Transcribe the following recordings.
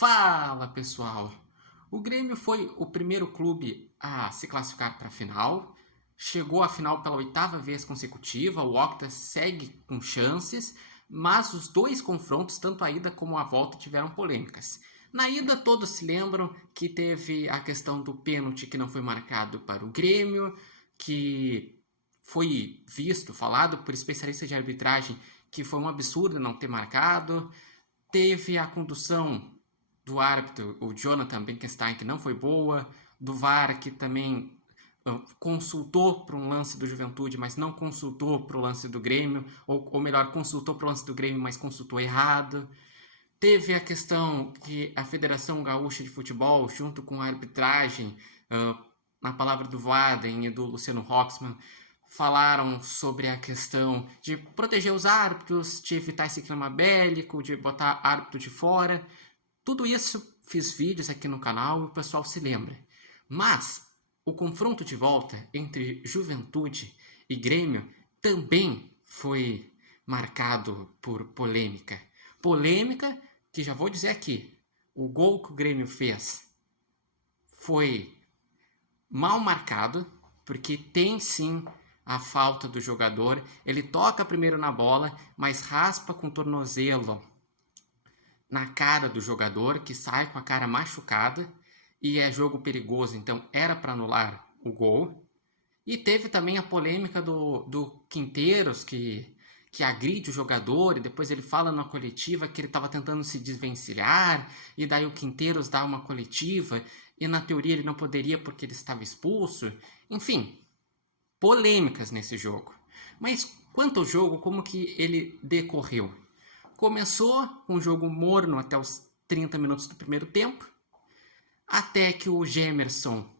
Fala pessoal! O Grêmio foi o primeiro clube a se classificar para a final, chegou à final pela 8ª vez consecutiva, o Octa segue com chances, mas os dois confrontos, tanto a ida como a volta, tiveram polêmicas. Na ida, todos se lembram que teve a questão do pênalti que não foi marcado para o Grêmio, que foi visto, falado por especialistas de arbitragem, que foi um absurdo não ter marcado. Teve a condução do árbitro, o Jonathan Bekenstein, que não foi boa, do VAR, que também consultou para um lance do Juventude, mas não consultou para o lance do Grêmio, ou melhor, consultou para o lance do Grêmio, mas consultou errado. Teve a questão que a Federação Gaúcha de Futebol, junto com a arbitragem, na palavra do Vaden e do Luciano Roxman, falaram sobre a questão de proteger os árbitros, de evitar esse clima bélico, de botar árbitro de fora. Tudo isso fiz vídeos aqui no canal e o pessoal se lembra. Mas o confronto de volta entre Juventude e Grêmio também foi marcado por polêmica. Polêmica que já vou dizer aqui, o gol que o Grêmio fez foi mal marcado, porque tem sim a falta do jogador. Ele toca primeiro na bola, mas raspa com o tornozelo na cara do jogador, que sai com a cara machucada, e é jogo perigoso, então era para anular o gol. E teve também a polêmica do Quinteiros, que agride o jogador, e depois ele fala na coletiva que ele estava tentando se desvencilhar, e daí o Quinteiros dá uma coletiva, e na teoria ele não poderia porque ele estava expulso. Enfim, polêmicas nesse jogo. Mas quanto ao jogo, como que ele decorreu? Começou com um jogo morno até os 30 minutos do primeiro tempo, até que o Gemerson,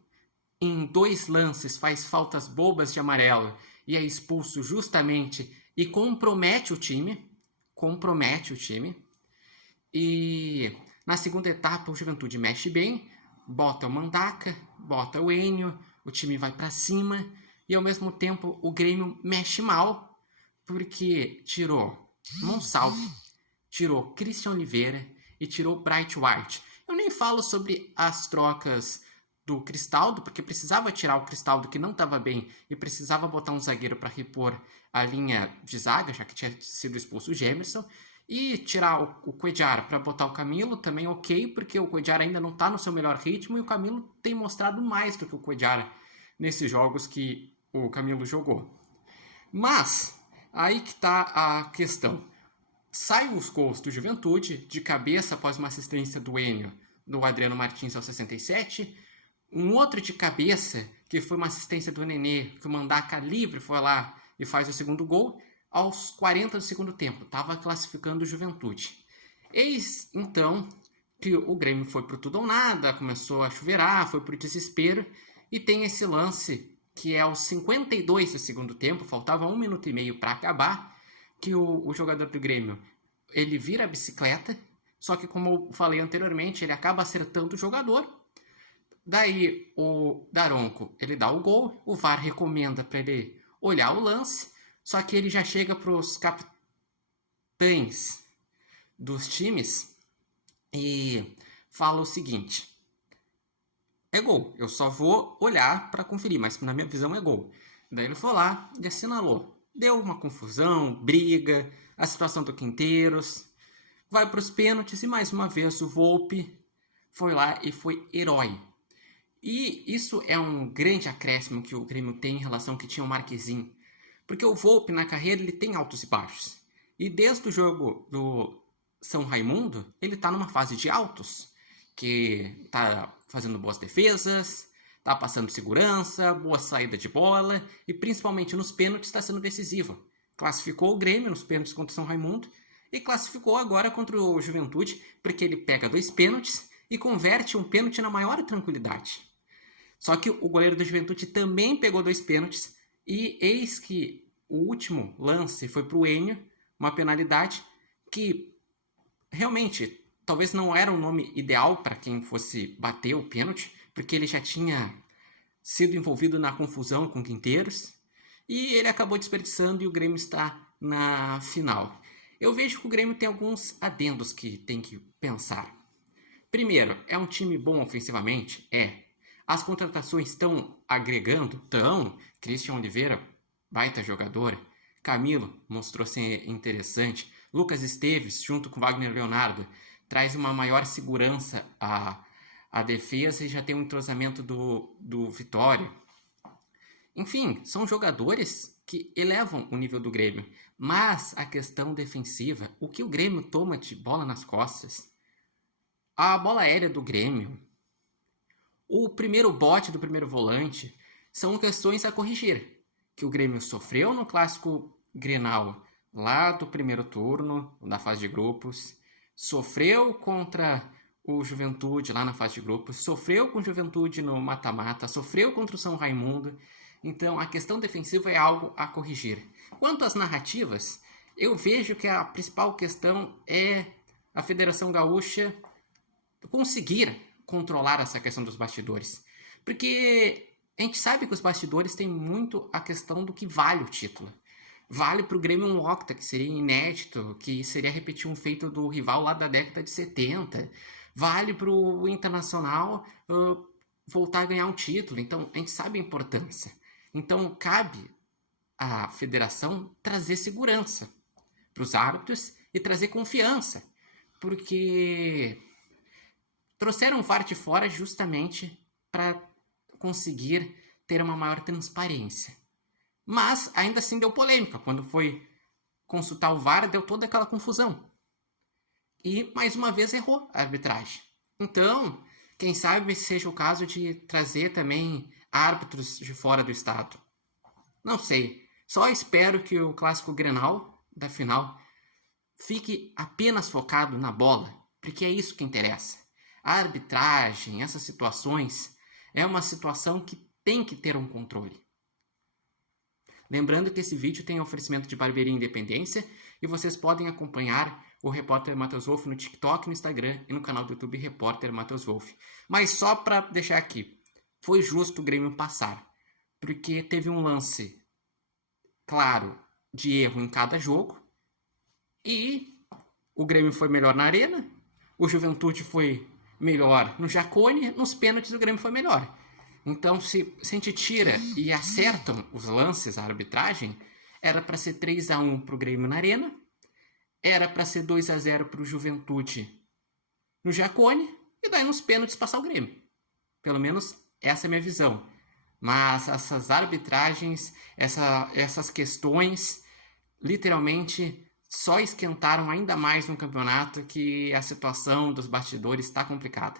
em 2 lances, faz faltas bobas de amarelo e é expulso justamente e compromete o time. E na segunda etapa o Juventude mexe bem, bota o Mandaca, bota o Enio, o time vai para cima e ao mesmo tempo o Grêmio mexe mal, porque tirou Monsalve, tirou Christian Oliveira e tirou Bright White. Eu nem falo sobre as trocas do Cristaldo, porque precisava tirar o Cristaldo que não estava bem e precisava botar um zagueiro para repor a linha de zaga, já que tinha sido expulso o Gemerson, e tirar o Cuéllar para botar o Camilo, também ok, porque o Cuéllar ainda não está no seu melhor ritmo e o Camilo tem mostrado mais do que o Cuéllar nesses jogos que o Camilo jogou. Mas aí que está a questão. Saem os gols do Juventude, de cabeça após uma assistência do Enio, do Adriano Martins aos 67. Um outro de cabeça, que foi uma assistência do Nenê, que o Mandaca livre foi lá e faz o segundo gol, aos 40 do segundo tempo. Estava classificando o Juventude. Eis, então, que o Grêmio foi pro tudo ou nada, começou a chuveirar, foi pro desespero, e tem esse lance, que é aos 52 do segundo tempo, faltava 1 minuto e meio para acabar, que o jogador do Grêmio, ele vira a bicicleta, só que como eu falei anteriormente, ele acaba acertando o jogador. Daí o Daronco, ele dá o gol, o VAR recomenda para ele olhar o lance, só que ele já chega para os capitães dos times e fala o seguinte: é gol, eu só vou olhar para conferir, mas na minha visão é gol. Daí ele foi lá e assinalou. Deu uma confusão, briga, a situação do Quinteiros, vai para os pênaltis e mais uma vez o Volpi foi lá e foi herói. E isso é um grande acréscimo que o Grêmio tem em relação ao que tinha o Marquezinho. Porque o Volpi na carreira ele tem altos e baixos. E desde o jogo do São Raimundo, ele está numa fase de altos, que está fazendo boas defesas, tá passando segurança, boa saída de bola e principalmente nos pênaltis está sendo decisivo. Classificou o Grêmio nos pênaltis contra o São Raimundo e classificou agora contra o Juventude, porque ele pega 2 pênaltis e converte um pênalti na maior tranquilidade. Só que o goleiro do Juventude também pegou 2 pênaltis e eis que o último lance foi para o Enio, uma penalidade que realmente talvez não era um nome ideal para quem fosse bater o pênalti, porque ele já tinha sido envolvido na confusão com Quinteiros e ele acabou desperdiçando e o Grêmio está na final. Eu vejo que o Grêmio tem alguns adendos que tem que pensar. Primeiro, é um time bom ofensivamente? É. As contratações estão agregando? Estão. Christian Oliveira, baita jogador. Camilo mostrou ser interessante. Lucas Esteves, junto com Wagner Leonardo, traz uma maior segurança à defesa e já tem um entrosamento do Vitória. Enfim, são jogadores que elevam o nível do Grêmio. Mas a questão defensiva, o que o Grêmio toma de bola nas costas, a bola aérea do Grêmio, o primeiro bote do primeiro volante, são questões a corrigir. Que o Grêmio sofreu no clássico Grenal lá do primeiro turno, da fase de grupos, sofreu contra o Juventude lá na fase de grupos, sofreu com o Juventude no mata-mata, sofreu contra o São Raimundo. Então a questão defensiva é algo a corrigir. Quanto às narrativas, eu vejo que a principal questão é a Federação Gaúcha conseguir controlar essa questão dos bastidores. Porque a gente sabe que os bastidores têm muito a questão do que vale o título. Vale para o Grêmio um octa, que seria inédito, que seria repetir um feito do rival lá da década de 70. Vale para o Internacional voltar a ganhar um título. Então, a gente sabe a importância. Então, cabe à federação trazer segurança para os árbitros e trazer confiança. Porque trouxeram o VAR de fora justamente para conseguir ter uma maior transparência. Mas ainda assim deu polêmica. Quando foi consultar o VAR, deu toda aquela confusão. E mais uma vez errou a arbitragem. Então, quem sabe seja o caso de trazer também árbitros de fora do estado. Não sei. Só espero que o clássico Grenal da final fique apenas focado na bola, porque é isso que interessa. A arbitragem, essas situações, é uma situação que tem que ter um controle. Lembrando que esse vídeo tem oferecimento de Barbearia Independência e vocês podem acompanhar o Repórter Matheus Wolff no TikTok, no Instagram e no canal do YouTube Repórter Matheus Wolff. Mas só para deixar aqui, foi justo o Grêmio passar, porque teve um lance claro de erro em cada jogo e o Grêmio foi melhor na Arena, o Juventude foi melhor no Jacone, nos pênaltis o Grêmio foi melhor. Então, se a gente tira e acertam os lances, a arbitragem, era para ser 3-1 para o Grêmio na Arena, era para ser 2-0 para o Juventude no Jacone, e daí nos pênaltis passar o Grêmio. Pelo menos essa é a minha visão. Mas essas arbitragens, essas questões, literalmente só esquentaram ainda mais no campeonato, que a situação dos bastidores está complicada.